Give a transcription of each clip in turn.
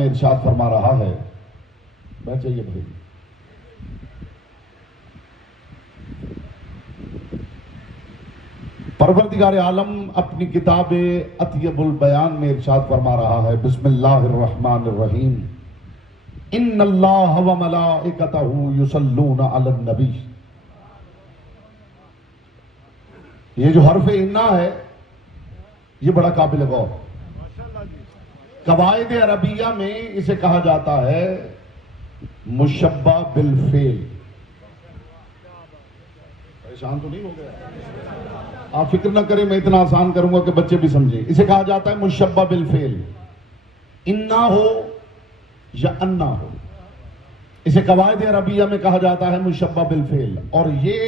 में इरशाद फरमा रहा है, बैठ जाइए भाई। परवरदिगार आलम अपनी किताब अत्यबुल बयान में इरशाद फरमा रहा है, बिस्मिल्लाहिर्रहमानिर्रहीम, इन्नल्लाह व मलाइकतहू युसल्लूना अलन नबी। ये जो हर्फ इन्ना है ये बड़ा काबिल गौर। कवायद अरबिया में इसे कहा जाता है मुशब्बा बिल फेल। परेशान तो नहीं हो गया? आप फिक्र ना करें, मैं इतना आसान करूंगा कि बच्चे भी समझे। इसे कहा जाता है मुशब्बा बिल फेल। इन्ना हो या अन्ना हो, इसे कवायद अरबिया में कहा जाता है मुशब्बा बिल फेल। और ये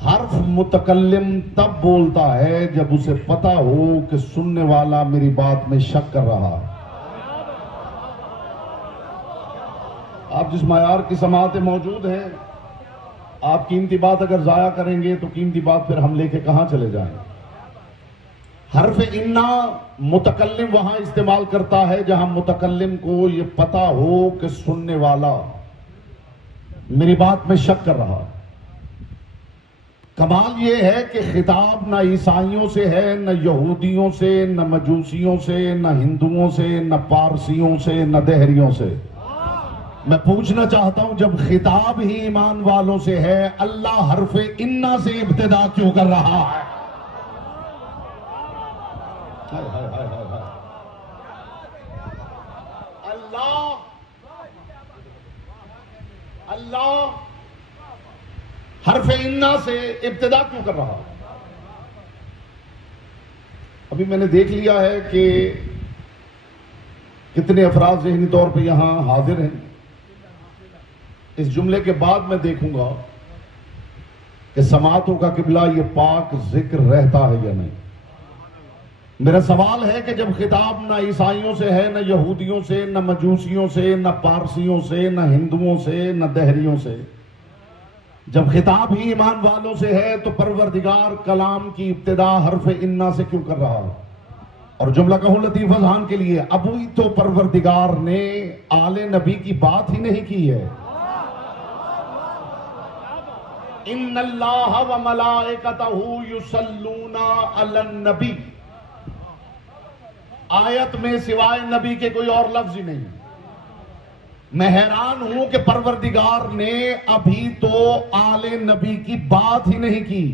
हर्फ मुतकल्लिम तब बोलता है जब उसे पता हो कि सुनने वाला मेरी बात में शक कर रहा है। आप जिस मायार की समात मौजूद हैं, आप कीमती बात अगर जाया करेंगे तो कीमती बात फिर हम लेके कहां चले जाएंगे। हर्फ इन्ना मुतकल्लिम वहां इस्तेमाल करता है जहां मुतकल्लिम को यह पता हो कि सुनने वाला मेरी बात में शक कर रहा है। कमाल यह है कि खिताब न ईसाइयों से है, न यहूदियों से, न मजूसियों से, न हिंदुओं से, न पारसियों से, न देहरियों से। मैं पूछना चाहता हूं, जब खिताब ही ईमान वालों से है, अल्लाह हर्फे इन्ना से इब्तिदा क्यों कर रहा है? हाय हाय हाय हाय हाय। अल्लाह हर्फ इन्ना से इब्तिदा क्यों कर रहा? अभी मैंने देख लिया है कि कितने अफराद ज़हनी तौर पे यहां हाजिर हैं। इस जुमले के बाद मैं देखूंगा कि समातों का किबला ये पाक जिक्र रहता है या नहीं। मेरा सवाल है कि जब खिताब न ईसाइयों से है, न यहूदियों से, न मजूसियों से, न पारसियों से, न हिंदुओं से, न देहरियों से, जब खिताब ही ईमान वालों से है, तो परवरदिगार कलाम की इब्तिदा हर्फ इन्ना से क्यों कर रहा है? और जुमला कहूं लतीफ अज़हान के लिए, अभी तो परवरदिगार ने आले नबी की बात ही नहीं की है। इन्नल्लाह व मलाइकतहू युसल्लूना अलन नबी। आयत में सिवाय नबी के कोई और लफ्ज ही नहीं। मैं हैरान हूं कि परवरदिगार ने अभी तो आले नबी की बात ही नहीं की।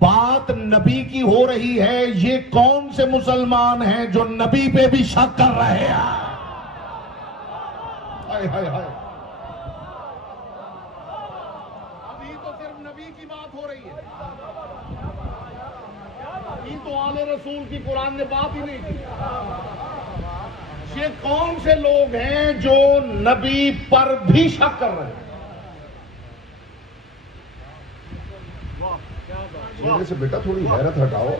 बात नबी की हो रही है। ये कौन से मुसलमान हैं जो नबी पे भी शक कर रहे हैं? हाय हाय हाय। अभी तो सिर्फ नबी की बात हो रही है, अभी तो आले रसूल की कुरान ने बात ही नहीं की। ये कौन से लोग हैं जो नबी पर भी शक कर रहे हैं? चेहरे से बेटा थोड़ी हैरत हटाओ,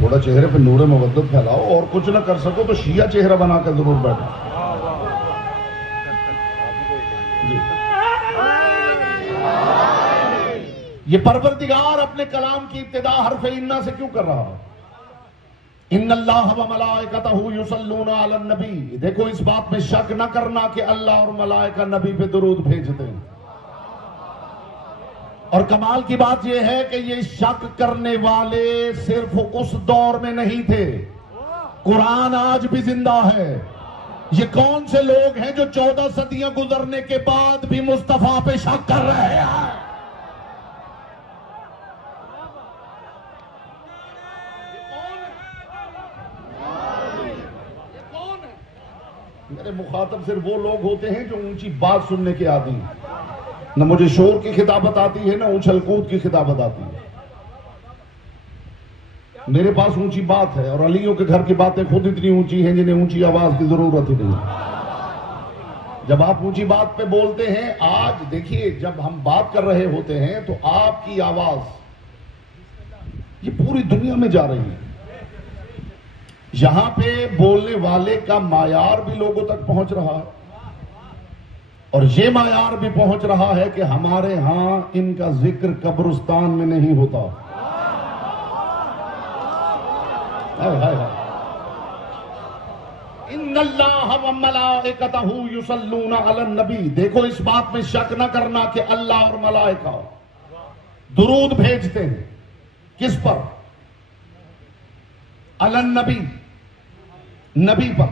थोड़ा चेहरे पे नूरे मवद्दत फैलाओ, और कुछ ना कर सको तो शिया चेहरा बनाकर जरूर बैठो। ये परवरदिगार अपने कलाम की इब्तिदा हर्फ इन्ना से क्यों कर रहा है? इन्नल्लाह व मलाइकतहू युसल्लूना अलन नबी। देखो, इस बात में शक न करना कि अल्लाह और मलाइका नबी पे दुरूद भेजते हैं। और कमाल की बात यह है कि ये शक करने वाले सिर्फ उस दौर में नहीं थे, कुरान आज भी जिंदा है। ये कौन से लोग हैं जो 14 सदियां गुजरने के बाद भी मुस्तफा पे शक कर रहे हैं? मेरे मुखातब सिर्फ वो लोग होते हैं जो ऊंची बात सुनने के आदी हैं। न मुझे शोर की खिताबत आती है, न उछल कूद की खिताबत आती है। मेरे पास ऊंची बात है, और अलियों के घर की बातें खुद इतनी ऊंची हैं जिन्हें ऊंची आवाज की जरूरत ही नहीं। जब आप ऊंची बात पे बोलते हैं, आज देखिए, जब हम बात कर रहे होते हैं तो आपकी आवाज ये पूरी दुनिया में जा रही है। यहां पे बोलने वाले का मायार भी लोगों तक पहुंच रहा है, और ये मायार भी पहुंच रहा है कि हमारे यहां इनका जिक्र कब्रिस्तान में नहीं होता। हाय हाय हाय। इन्नल्लाह व मलाइकतहू युसल्लूना अलन नबी। देखो इस बात में शक न करना कि अल्लाह और मलाइका दुरूद भेजते हैं। किस पर? अलन नबी, नबी पर।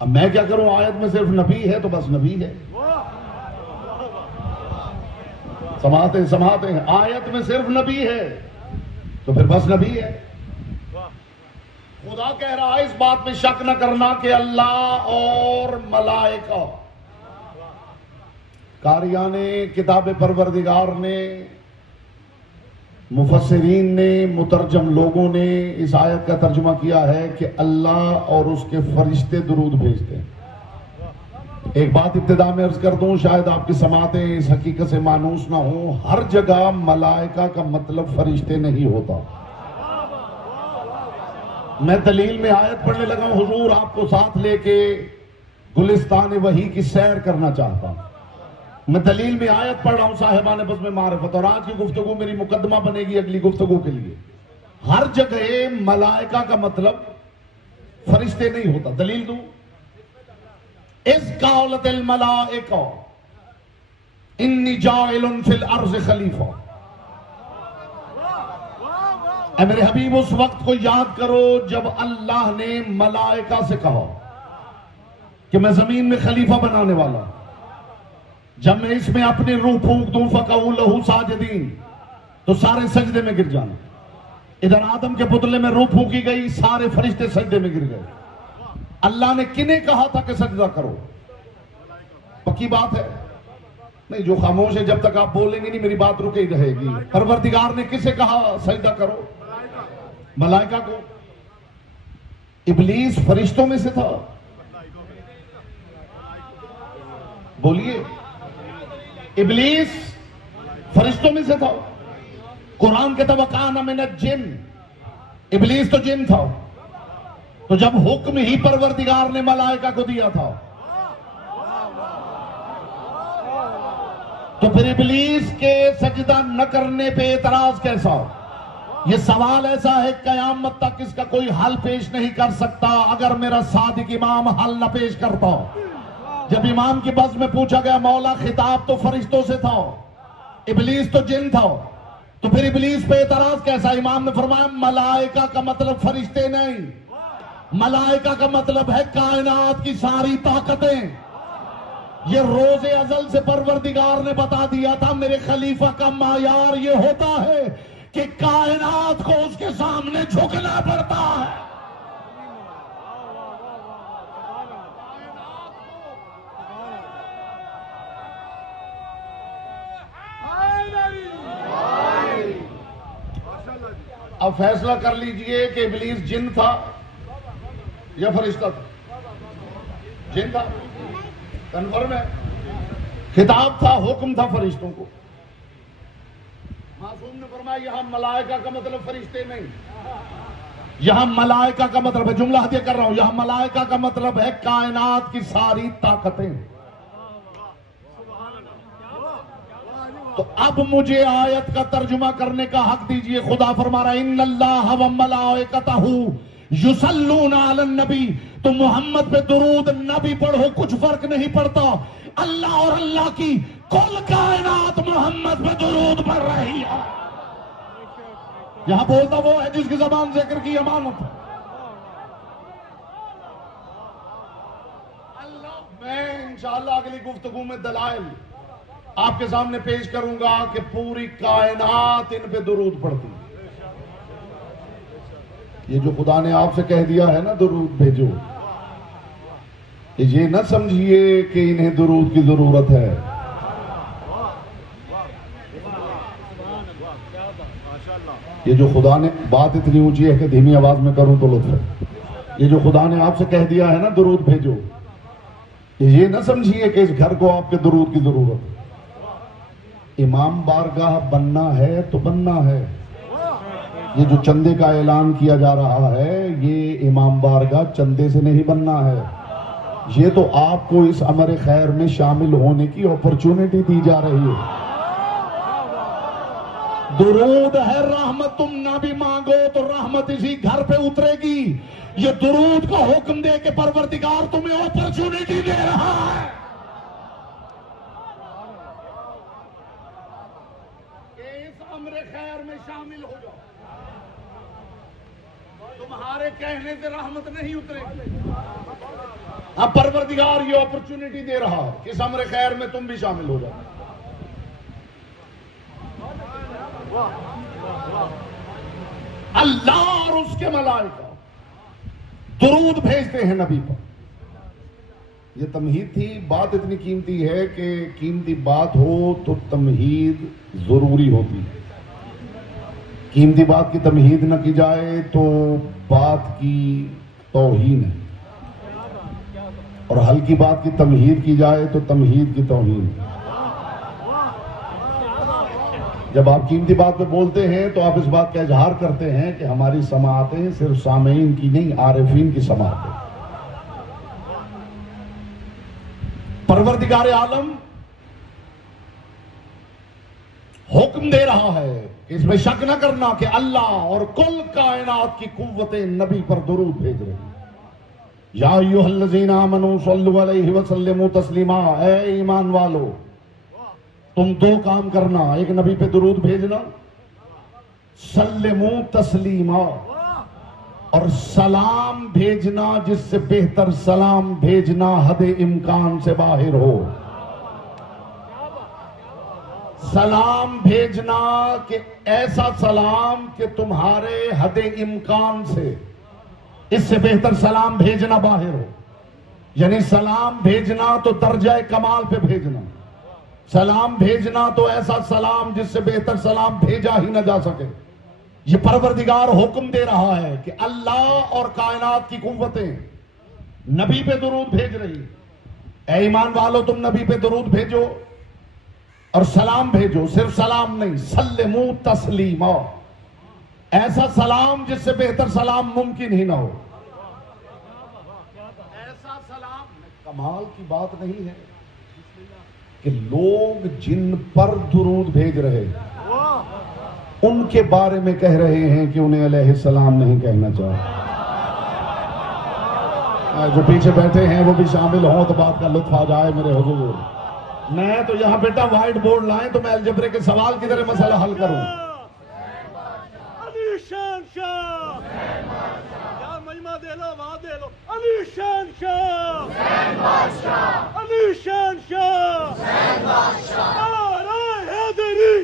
अब मैं क्या करूं, आयत में सिर्फ नबी है तो बस नबी है। समाते समाते हैं, आयत में सिर्फ नबी है तो फिर बस नबी है। खुदा कह रहा है इस बात में शक न करना कि अल्लाह और मलाइका। कारिया ने, किताब परवरदिगार ने, मुफस्सिरीन ने, मुतरजम लोगों ने इस आयत का तर्जुमा किया है कि अल्लाह और उसके फरिश्ते दुरूद भेजते हैं। एक बात इब्तिदा में अर्ज कर दूं, शायद आपकी समातें इस हकीकत से मानूस ना हो। हर जगह मलाइका का मतलब फरिश्ते नहीं होता। मैं दलील में आयत पढ़ने लगा हूं, हुजूर आपको साथ लेके गुलिस्तान वही की सैर करना चाहता हूं। मैं दलील में आयत पढ़ रहा हूं, साहिबान बज़्म में मारिफत, और आज की गुफ्तगू मेरी मुकदमा बनेगी अगली गुफ्तगू के लिए। हर जगह मलाइका का मतलब फरिश्ते नहीं होता। दलील दूं, इस कालतिल मलाइका इन्नी जाइलुन फिल अर्ज़ खलीफा। ऐ मेरे हबीब, उस वक्त को याद करो जब अल्लाह ने मलाइका से कहा कि मैं जमीन में खलीफा बनाने वाला हूं। जब मैं इसमें अपनी रूह फूंक दूं फकऊ लहू साजिदीन, तो सारे सजदे में गिर जाना। इधर आदम के पुतले में रूह फूंकी गई, सारे फरिश्ते सजदे में गिर गए। अल्लाह ने किन्हें कहा था कि सजदा करो? पक्की बात है? नहीं, जो खामोश है जब तक आप बोलेंगे नहीं मेरी बात रुके ही रहेगी। परवरदिगार ने किसे कहा सजदा करो? मलाइका को। इब्लीस फरिश्तों में से था? बोलिए, इब्लीस फरिश्तों में से था? कुरान कहता वकाना मिनल जिन, इब्लीस तो जिन था। तो जब हुक्म ही परवरदिगार ने मलाइका को दिया था, तो फिर इब्लीस के सजदा न करने पे एतराज कैसा? यह सवाल ऐसा है कयामत तक इसका कोई हल पेश नहीं कर सकता अगर मेरा सादिक इमाम हल न पेश करता। जब इमाम की बज़्म में पूछा गया मौला खिताब तो फरिश्तों से था, इब्लीस तो जिन था, तो फिर इब्लीस पे एतराज कैसा? इमाम ने फरमाया मलाइका का मतलब फरिश्ते नहीं, मलाइका का मतलब है कायनात की सारी ताकतें। ये रोज़े अज़ल से परवरदिगार ने बता दिया था मेरे खलीफा का मायार ये होता है कि कायनात को उसके सामने झुकना पड़ता है। अब फैसला कर लीजिए कि इब्लीस जिन था या फरिश्ता था? जिन था, कन्फर्म है। खिताब था, हुक्म था फरिश्तों को। मासूम ने फरमाया यहां मलाइका का मतलब फरिश्ते नहीं, यहां मलाइका का मतलब है, जुमला हदिया कर रहा हूं, यहां मलाइका का मतलब है कायनात की सारी ताकतें। तो अब मुझे आयत का तर्जुमा करने का हक दीजिए। खुदा फरमा रहा है इन्नल्लाह व मलाइकतहू युसल्लूना अलन नबी। तो मोहम्मद पे दुरूद नबी पढ़ो, कुछ फर्क नहीं पड़ता। अल्लाह और अल्लाह की कुल कायनात मोहम्मद पे दुरूद पढ़ रही है। यहां बोलता वो है जिसकी ज़बान जिक्र की अमानत है। मैं इंशाअल्लाह अगली गुफ्तगू में दलाइल आपके सामने पेश करूंगा कि पूरी कायनात इन पे दुरूद पढ़ती है। ये जो खुदा ने आपसे कह दिया है ना दुरूद भेजो, ये न समझिए कि इन्हें दुरूद की जरूरत है। ये जो खुदा ने, बात इतनी ऊंची है कि धीमी आवाज में करूं तो लुत्फ है। ये जो खुदा ने आपसे कह दिया है ना दुरूद भेजो, ये न समझिए कि इस घर को आपके दुरूद की जरूरत है। इमाम बारगाह बनना है तो बनना है। ये जो चंदे का ऐलान किया जा रहा है, ये इमाम बारगाह चंदे से नहीं बनना है। ये तो आपको इस अमर खैर में शामिल होने की अपॉर्चुनिटी दी जा रही है। दुरूद है रहमत, तुम ना भी मांगो तो रहमत इसी घर पे उतरेगी। ये दुरूद का हुक्म दे के परवरदिगार तुम्हें अपॉर्चुनिटी दे रहा है कि इस अम्र खैर में शामिल हो जाओ। तुम्हारे कहने से रहमत नहीं उतरेगी। अब परवरदिगार ये अपॉर्चुनिटी दे रहा है कि इस अम्र खैर में तुम भी शामिल हो जाओ। अल्लाह और उसके मलाइका दुरूद भेजते हैं नबी पर। यह तमहीद थी। बात इतनी कीमती है कि कीमती बात हो तो तमहीद जरूरी होती है। कीमती बात की तमहीद न की जाए तो बात की तौहीन है, और हल्की बात की तमहीद की जाए तो तमहीद की तौहीन है। जब आप कीमती बात पे बोलते हैं तो आप इस बात का इजहार करते हैं कि हमारी समाअतें सिर्फ सामीन की नहीं, आरिफीन की समाअतें। परवरदिगार आलम हुक्म दे रहा है कि इसमें शक न करना कि अल्लाह और कुल कायनात की कुव्वतें नबी पर दुरूद भेज रही हैं। या अय्युहल्लज़ीना आमनू सल्लु अलैहि वसल्लिमू तस्लीमा। ऐ ईमान वालो, तुम दो काम करना, एक नबी पे दुरूद भेजना, सल्लिमू तस्लीमा, और सलाम भेजना जिससे बेहतर सलाम भेजना हदे इम्कान से बाहर हो। सलाम भेजना कि ऐसा सलाम कि तुम्हारे हदे इम्कान से इससे बेहतर सलाम भेजना बाहर हो। यानी सलाम भेजना तो दर्जा कमाल पे भेजना, सलाम भेजना तो ऐसा सलाम जिससे बेहतर सलाम भेजा ही ना जा सके। ये परवरदिगार हुक्म दे रहा है कि अल्लाह और कायनात की कुव्वतें नबी पे दुरूद भेज रही। ऐ ईमान वालों, तुम नबी पे दुरूद भेजो और सलाम भेजो। सिर्फ सलाम नहीं, सल्लिमू तस्लीमा, ऐसा सलाम जिससे बेहतर सलाम मुमकिन ही ना हो। ऐसा सलाम कमाल की बात नहीं है कि लोग जिन पर दुरूद भेज रहे उनके बारे में कह रहे हैं कि उन्हें अलैहिस्सलाम नहीं कहना चाहिए। जो पीछे बैठे हैं वो भी शामिल हों तो बात का लुत्फ आ जाए मेरे हुजूर। मैं तो यहां बेटा व्हाइट बोर्ड लाए तो मैं अलजबरे के सवाल की तरह मसला हल करूं। अलीशान शाह, यार मजमा दे लो, वहां दे लो। अलीशान शाह, अलीशान शाह, नारे हैदरी,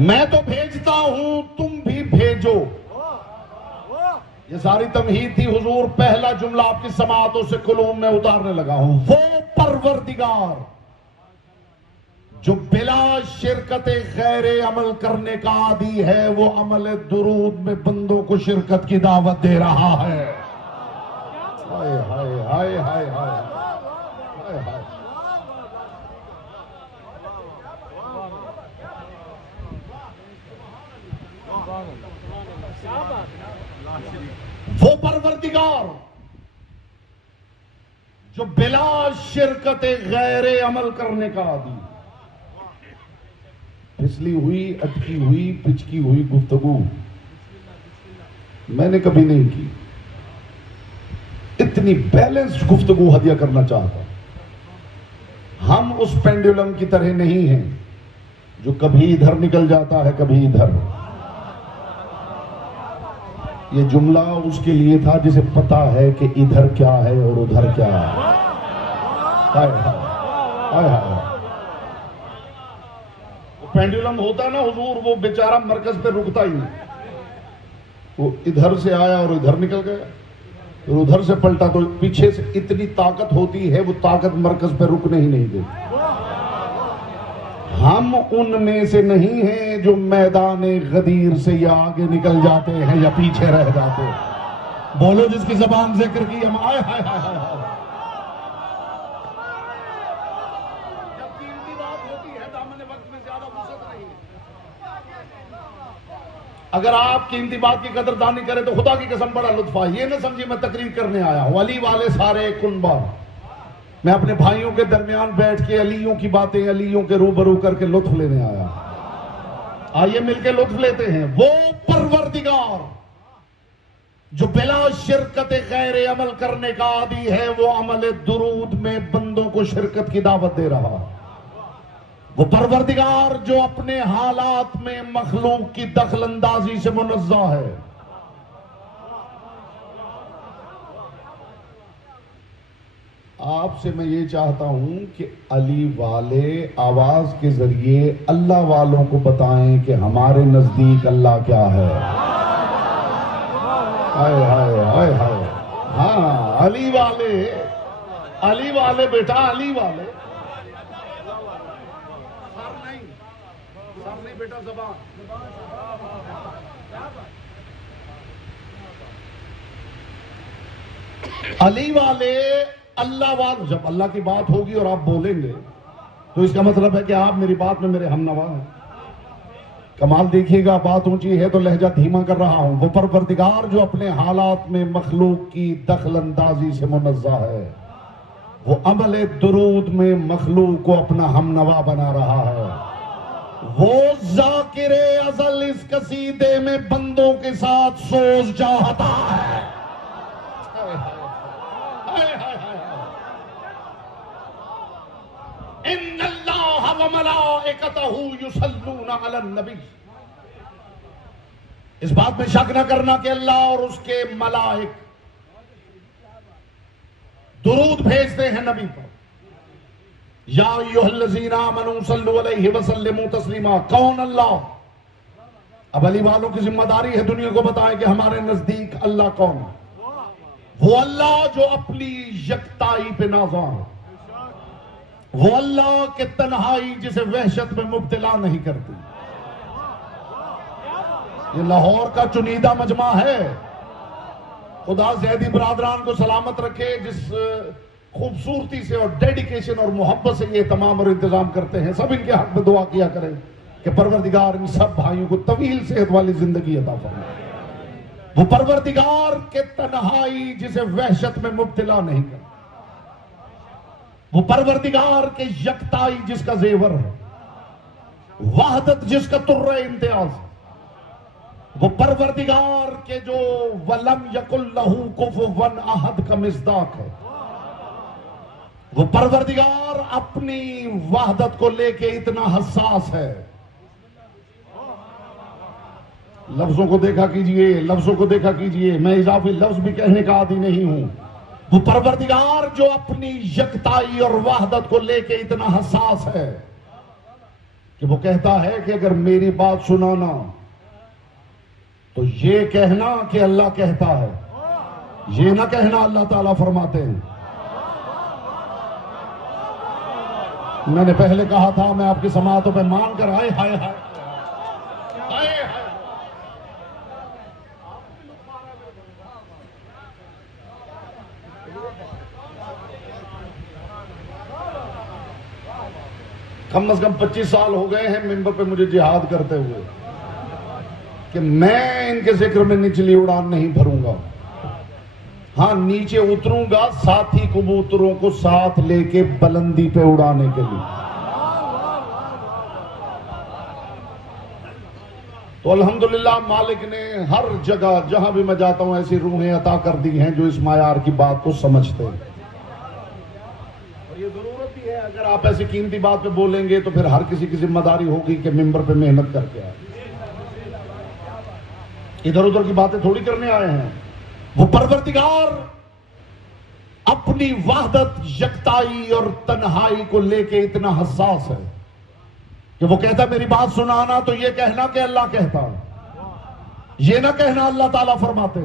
मैं तो भेजता हूं, तुम भी भेजो। ये सारी तमहीद थी हुजूर। पहला जुमला आपकी समाअतों से कुलूम में उतारने लगा हूं। वो परवरदिगार जो बिला शिरकत गैर अमल करने का आदी है, वो अमल दुरूद में बंदों को शिरकत की दावत दे रहा है। हाय हाय हाय हाय हाय हाय हाय। वो परवरदिगार जो बिला शिरकत गैर अमल करने का आदी। फिसली हुई, अटकी हुई, पिचकी हुई गुफ्तगू मैंने कभी नहीं की। इतनी बैलेंस्ड गुफ्तगू हदिया करना चाहता। हम उस पेंडुलम की तरह नहीं हैं जो कभी इधर निकल जाता है कभी इधर। ये जुमला उसके लिए था जिसे पता है कि इधर क्या है और उधर क्या है। हाय हाय हाय हाय। पेंडुलम होता ना हुजूर, वो बेचारा मरकज पे रुकता ही नहीं। वो इधर से आया और इधर निकल गया, फिर उधर से पलटा तो पीछे से इतनी ताकत होती है, वो ताकत मरकज पे रुकने ही नहीं देती। हम उनमें से नहीं हैं जो मैदाने गदीर से या आगे निकल जाते हैं या पीछे रह जाते हैं। बोलो जिसकी जबान जिक्र की हम आए हाय हाय हाय हाय। जब कीमती बात होती है दामन वक्त में ज्यादा वुसअत नहीं है। अगर आप कीमती बात की कदरदानी करें तो खुदा की कसम बड़ा लुत्फ है। ये ना समझिए मैं तकरीर करने आया हूं। अली वाले सारे कुनबा, मैं अपने भाइयों के दरमियान बैठ के अलियों की बातें अलियों के रूबरू करके लुत्फ लेने आया। आइए मिलके लुत्फ लेते हैं। वो परवरदिगार जो बिला शिरकत गैर अमल करने का आदी है, वो अमल दुरूद में बंदों को शिरकत की दावत दे रहा। वो परवरदिगार जो अपने हालात में मखलूक की दखलंदाजी से मुनज़्ज़ा है। आपसे मैं ये चाहता हूं कि अली वाले आवाज के जरिए अल्लाह वालों को बताएं कि हमारे नजदीक अल्लाह क्या है। हाय हाय हाय हाय। हाँ, अली वाले बेटा, अली वाले। सर नहीं बेटा, ज़बान। अली वाले, अल्लाह वाले। जब अल्लाह की बात होगी और आप बोलेंगे तो इसका मतलब है कि आप मेरी बात में मेरे हमनवा हैं। कमाल देखिएगा, बात ऊंची है तो लहजा धीमा कर रहा हूं। वो परवरदिगार जो अपने हालात में मखलूक की दखलंदाजी से मुनज़्ज़ा है, वो अमल दुरूद में मखलूक को अपना हमनवा बना रहा है। वो ज़ाकिरे अज़ल इस कसीदे में बंदों के साथ सोच चाहता है। इन्नल्लाह व मलाइकतहू युसल्लूना अलन नबी। इस बात में शक न करना कि अल्लाह और उसके मलाइक दुरूद भेजते हैं नबी पर। या अय्युहल्लज़ीना आमनू सल्लु अलैहि व सल्लिमू तस्लीमा। कौन अल्लाह? अब अली वालों की जिम्मेदारी है दुनिया को बताएं कि हमारे नजदीक अल्लाह कौन है। वो अल्लाह जो अपनी यकताई पे नाज़ा है। वो अल्लाह के तन्हाई जिसे वहशत में मुब्तला नहीं करती। ये लाहौर का चुनीदा मजमा है। खुदा ज़ैदी बरादरान को सलामत रखे, जिस खूबसूरती से और डेडिकेशन और मोहब्बत से ये तमाम और इंतजाम करते हैं। सब इनके हक में दुआ किया करें कि परवरदिगार इन सब भाइयों को तवील सेहत वाली जिंदगी अता फरमाए। वो परवरदिगार के तन्हाई जिसे वहशत में मुब्तला नहीं करता। वो परवरदिगार के यकताई जिसका जेवर है, वहदत जिसका तुर्रे इम्तियाज। वो परवरदिगार के जो वलम यकुल लहू कुफुवन अहद का मिस्दाक है। वो परवरदिगार अपनी वहदत को लेके इतना हसास है। लफ्जों को देखा कीजिए, लफ्जों को देखा कीजिए। मैं इजाफी लफ्ज भी कहने का आदी नहीं हूं। वो परवरदिगार जो अपनी यकताई और वहदत को लेके इतना हसास है कि वो कहता है कि अगर मेरी बात सुनाना तो ये कहना कि अल्लाह कहता है, ये ना कहना अल्लाह ताला फरमाते हैं। मैंने पहले कहा था, मैं आपकी समातों पे मान कर हाय हाय हाय हाय हाय। कम से कम 25 साल हो गए हैं मिंबर पे मुझे जिहाद करते हुए कि मैं इनके जिक्र में निचली उड़ान नहीं भरूंगा। हां, नीचे उतरूंगा साथी कबूतरों को साथ लेके बुलंदी पे उड़ाने के लिए। तो अल्हम्दुलिल्लाह मालिक ने हर जगह जहां भी मैं जाता हूं ऐसी रूहें अता कर दी हैं जो इस मायार की बात को समझते हैं। और ये जरूरत भी है, अगर आप ऐसी कीमती बात पे बोलेंगे तो फिर हर किसी की जिम्मेदारी होगी कि मिंबर पे मेहनत करके आए। इधर उधर की बातें थोड़ी करने आए हैं। वो परवरदिगार अपनी वहदत, यकताई और तन्हाई को लेके इतना हसास है कि वो कहता मेरी बात सुनाना तो ये कहना कि अल्लाह कहता है, ये ना कहना अल्लाह ताला फरमाते।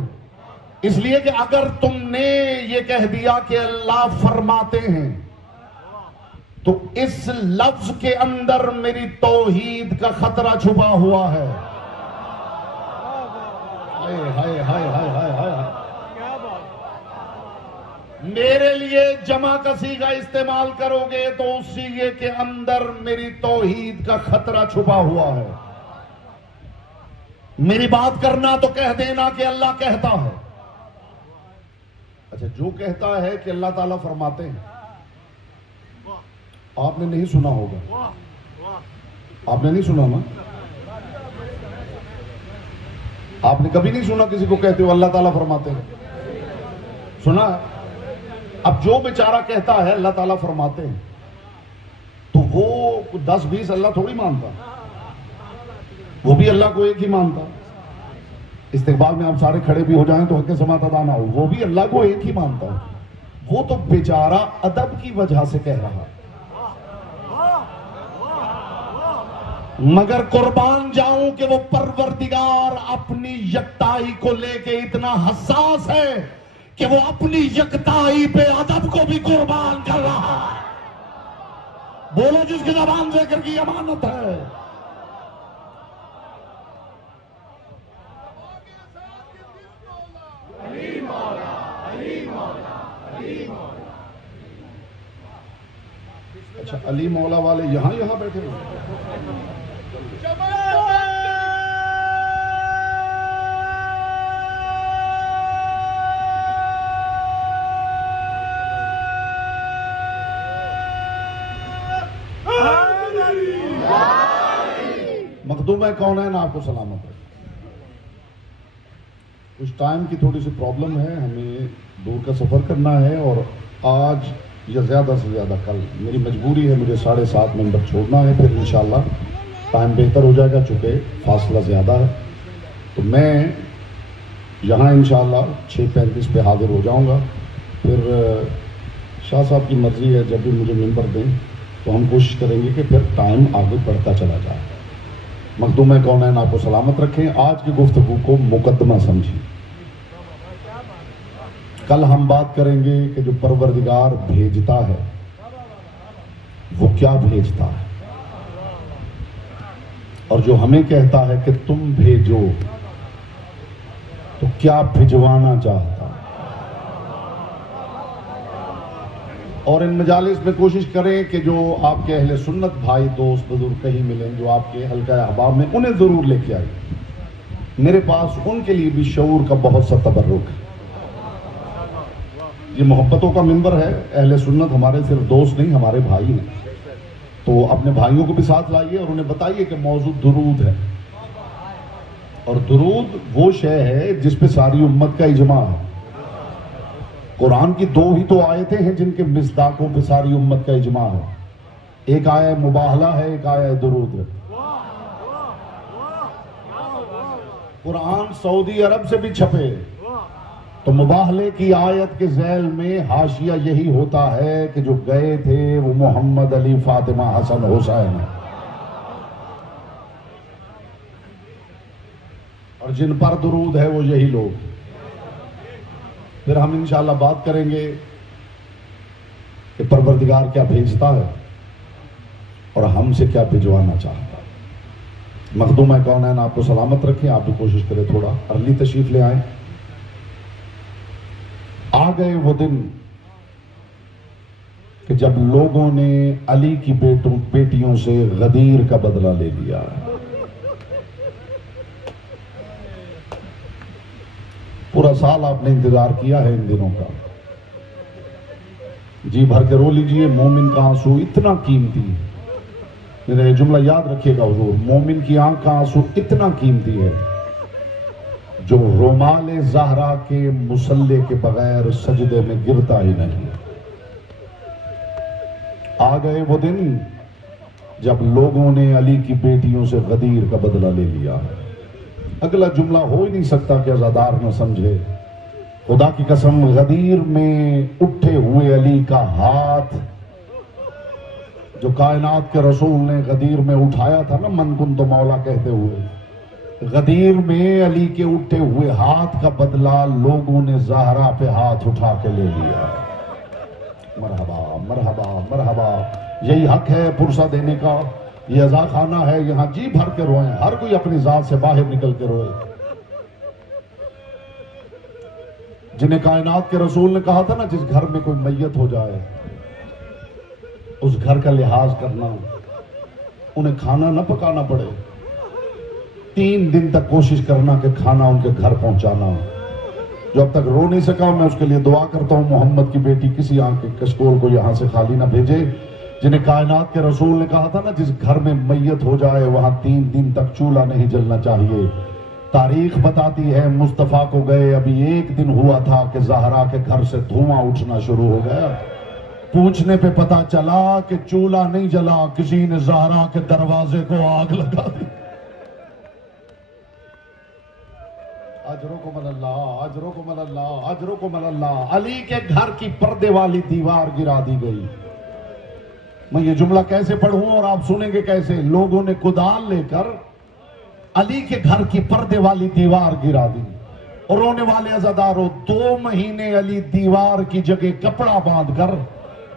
इसलिए कि अगर तुमने ये कह दिया कि अल्लाह फरमाते हैं तो इस लफ्ज के अंदर मेरी तौहीद का खतरा छुपा हुआ है। हाय हाय हाय हाय हाय हाय। मेरे लिए जमा का सीगा इस्तेमाल करोगे तो उस सीगे के अंदर मेरी तौहीद का खतरा छुपा हुआ है। मेरी बात करना तो कह देना कि अल्लाह कहता है। अच्छा, जो कहता है कि अल्लाह ताला फरमाते हैं, आपने नहीं सुना होगा, आपने नहीं सुना ना? आपने कभी नहीं सुना किसी को कहते हो अल्लाह ताला फरमाते हैं? सुना है? अब जो बेचारा कहता है अल्लाह ताला फरमाते हैं, तो वो 10-20 अल्लाह थोड़ी मानता, वो भी अल्लाह को एक ही मानता। इस्तिकबाल में आप सारे खड़े भी हो जाएं तो हक़ समात अदा ना हो, वो भी अल्लाह को एक ही मानता है। वो तो बेचारा अदब की वजह से कह रहा, मगर कुर्बान जाऊं कि वो परवरदिगार अपनी यकताई को लेके इतना हसास है कि वो अपनी यकताई पे अदब को भी कुर्बान कर रहा है। बोलो जिसकी ज़बान ज़िक्र की अमानत है। अच्छा, अली मौला वाले यहां बैठे हैं। मखदूम है कौन है ना, आपको सलामत है। कुछ टाइम की थोड़ी सी प्रॉब्लम है, हमें दूर का सफर करना है और आज या ज़्यादा से ज़्यादा कल मेरी मजबूरी है, मुझे 7:30 मेंबर छोड़ना है, फिर इंशाल्लाह टाइम बेहतर हो जाएगा चूँकि फासला ज़्यादा है। तो मैं यहाँ इंशाल्लाह 6:35 पे हाजिर हो जाऊँगा। फिर शाह साहब की मर्ज़ी है, जब भी मुझे मेंबर दें तो हम कोशिश करेंगे कि फिर टाइम आगे बढ़ता चला जाए। मखदूम कौनैन आपको सलामत रखें। आज की गुफ्तगू को मुकद्दमा समझिए। कल हम बात करेंगे कि जो परवरदिगार भेजता है वो क्या भेजता है, और जो हमें कहता है कि तुम भेजो तो क्या भिजवाना चाहता है। और इन मजालिस में कोशिश करें कि जो आपके अहले सुन्नत भाई दोस्त बुजुर्ग कहीं मिलें जो आपके हल्का अहबाब में, उन्हें ज़रूर लेके आइए। मेरे पास उनके लिए भी शऊर का बहुत सा तबर्रुक है। ये मोहब्बतों का मिंबर है। अहले सुन्नत हमारे सिर्फ दोस्त नहीं, हमारे भाई हैं। तो अपने भाइयों को भी साथ लाइए और उन्हें बताइए कि मौजू दुरूद है, और दुरूद वो शय है जिस पे सारी उम्मत का इजमा है। कुरान की 2 ही तो आयतें हैं जिनके मिस्दाकों पे सारी उम्मत का इजमा है। एक आया मुबाहला है, एक आया दुरूद है। कुरान सऊदी अरब से भी छपे तो मुबाहले की आयत के झैल में हाशिया यही होता है कि जो गए थे वो मोहम्मद अली फातिमा हसन हुसैन है, और जिन पर दुरूद है वो यही लोग। फिर हम इंशाअल्लाह बात करेंगे कि परवरदिगार क्या भेजता है और हमसे क्या भिजवाना चाहता है। मखदूम कौनैन आपको सलामत रखें। आप भी कोशिश करें थोड़ा अर्ली तशरीफ ले आए। आ गए वो दिन कि जब लोगों ने अली की बेटियों से गदीर का बदला ले लिया। पूरा साल आपने इंतजार किया है इन दिनों का। जी भर के रो लीजिए। मोमिन का आंसू इतना कीमती है, मेरा ये जुमला याद रखिएगा हुजूर, मोमिन की आंख का आंसू इतना कीमती है जो रोमाले ज़हरा के मुसल्ले के बगैर सजदे में गिरता ही नहीं। आ गए वो दिन जब लोगों ने अली की बेटियों से गदीर का बदला ले लिया। अगला जुमला हो ही नहीं सकता कि अज़ादार न समझे। खुदा की कसम, गदीर में उठे हुए अली का हाथ जो कायनात के रसूल ने गदीर में उठाया था ना, मन कुन तो मौला कहते हुए, गदीर में अली के उठे हुए हाथ का बदला लोगों ने ज़हरा पे हाथ उठा के ले लिया। मरहबा मरहबा मरहबा, यही हक है पुरसा देने का। ये अज़ा खाना है, यहां जी भर के रोए, हर कोई अपनी जात से बाहर निकल के रोए। जिन्हें कायनात के रसूल ने कहा था ना, जिस घर में कोई मैयत हो जाए उस घर का लिहाज करना, उन्हें खाना न पकाना पड़े, 3 दिन तक कोशिश करना कि खाना उनके घर पहुंचाना। जो अब तक रो नहीं सका, मैं उसके लिए दुआ करता हूं मोहम्मद की बेटी किसी आंख के कशकोल को यहां से खाली ना भेजे। जिन्हें कायनात के रसूल ने कहा था ना, जिस घर में मैयत हो जाए वहां 3 दिन तक चूल्हा नहीं जलना चाहिए, तारीख बताती है मुस्तफा को गए अभी एक दिन हुआ था कि ज़हरा के घर से धुआं उठना शुरू हो गया। पूछने पे पता चला कि चूल्हा नहीं जला, किसी ने ज़हरा के दरवाजे को आग लगा दी। अजरुकुम अल्लाह, अजरुकुम अल्लाह, अजरुकुम अल्लाह। अली के घर की पर्दे वाली दीवार गिरा दी गई। मैं ये जुमला कैसे पढ़ूं और आप सुनेंगे कैसे? लोगों ने कुदाल लेकर अली के घर की पर्दे वाली दीवार गिरा दी। और रोने वाले अज़ादारों, 2 महीने अली दीवार की जगह कपड़ा बांधकर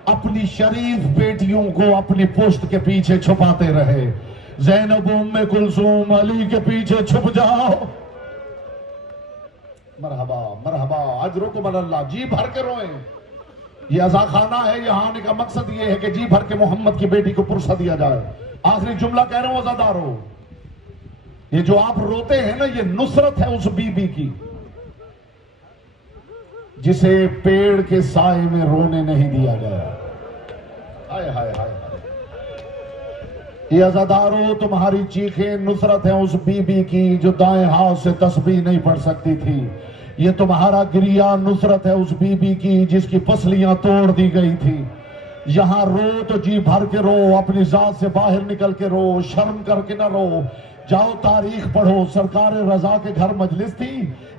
अपनी शरीफ बेटियों को अपनी पुश्त के पीछे छुपाते रहे। ज़ैनब उम्मे कुलसूम, अली के पीछे छुप जाओ। मरहबा मरहबा, अजरुकुम अल्लाह। जी भर के रोए। ये अज़ाखाना है, यहां आने का मकसद ये है कि जी भर के मोहम्मद की बेटी को पुरसा दिया जाए। आखिरी जुमला कह रहा हूं अज़ादारों, ये जो आप रोते हैं ना, ये नुसरत है उस बीबी की जिसे पेड़ के साए में रोने नहीं दिया गया। हाय हाय हाय। ये अज़ादारों, तुम्हारी चीखें नुसरत है उस बीबी की जो दाएं हाथ से तस्बीह नहीं पढ़ सकती थी। ये तुम्हारा गिरिया नुसरत है उस बीबी की जिसकी पसलियां तोड़ दी गई थी। यहां रो तो जी भर के रो, अपनी जात से बाहर निकल के रो, शर्म करके ना रो। जाओ तारीख पढ़ो। सरकार रजा के घर मजलिस थी,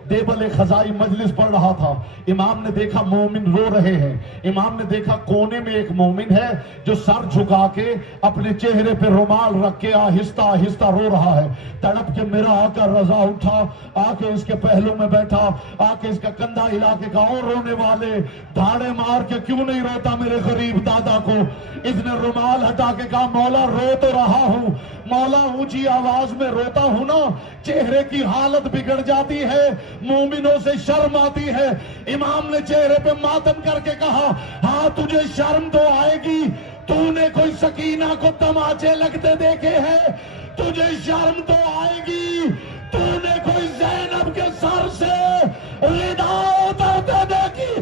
देबल खजाई मजलिस पढ़ रहा था। इमाम ने देखा मोमिन रो रहे हैं। इमाम ने देखा कोने में एक मोमिन है जो सर झुका के अपने चेहरे पे रुमाल रख के आहिस्ता आहिस्ता रो रहा है। तड़प के मेरा आकर रजा उठा, आके इसके पहलू में बैठा, आके इसका कंधा हिला के कहा, और रोने वाले धाड़े मार के क्यों नहीं रोता मेरे गरीब दादा को। इसने रुमाल हटा के कहा, मौला रो तो रहा हूं, मौला ऊंची आवाज में रोता हूं ना, चेहरे की हालत बिगड़ जाती है, मोमिनों से शर्म आती है। इमाम ने चेहरे पे मातम करके कहा, हाँ तुझे शर्म तो आएगी, तूने कोई सकीना को तमाचे लगते देखे हैं, तुझे शर्म तो आएगी, तूने कोई ज़ैनब के सर से रिदा उतरते देखी।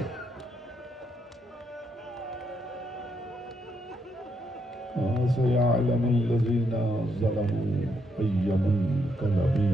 सयअलमुल्लज़ीना ज़लमू अय्युल कलबी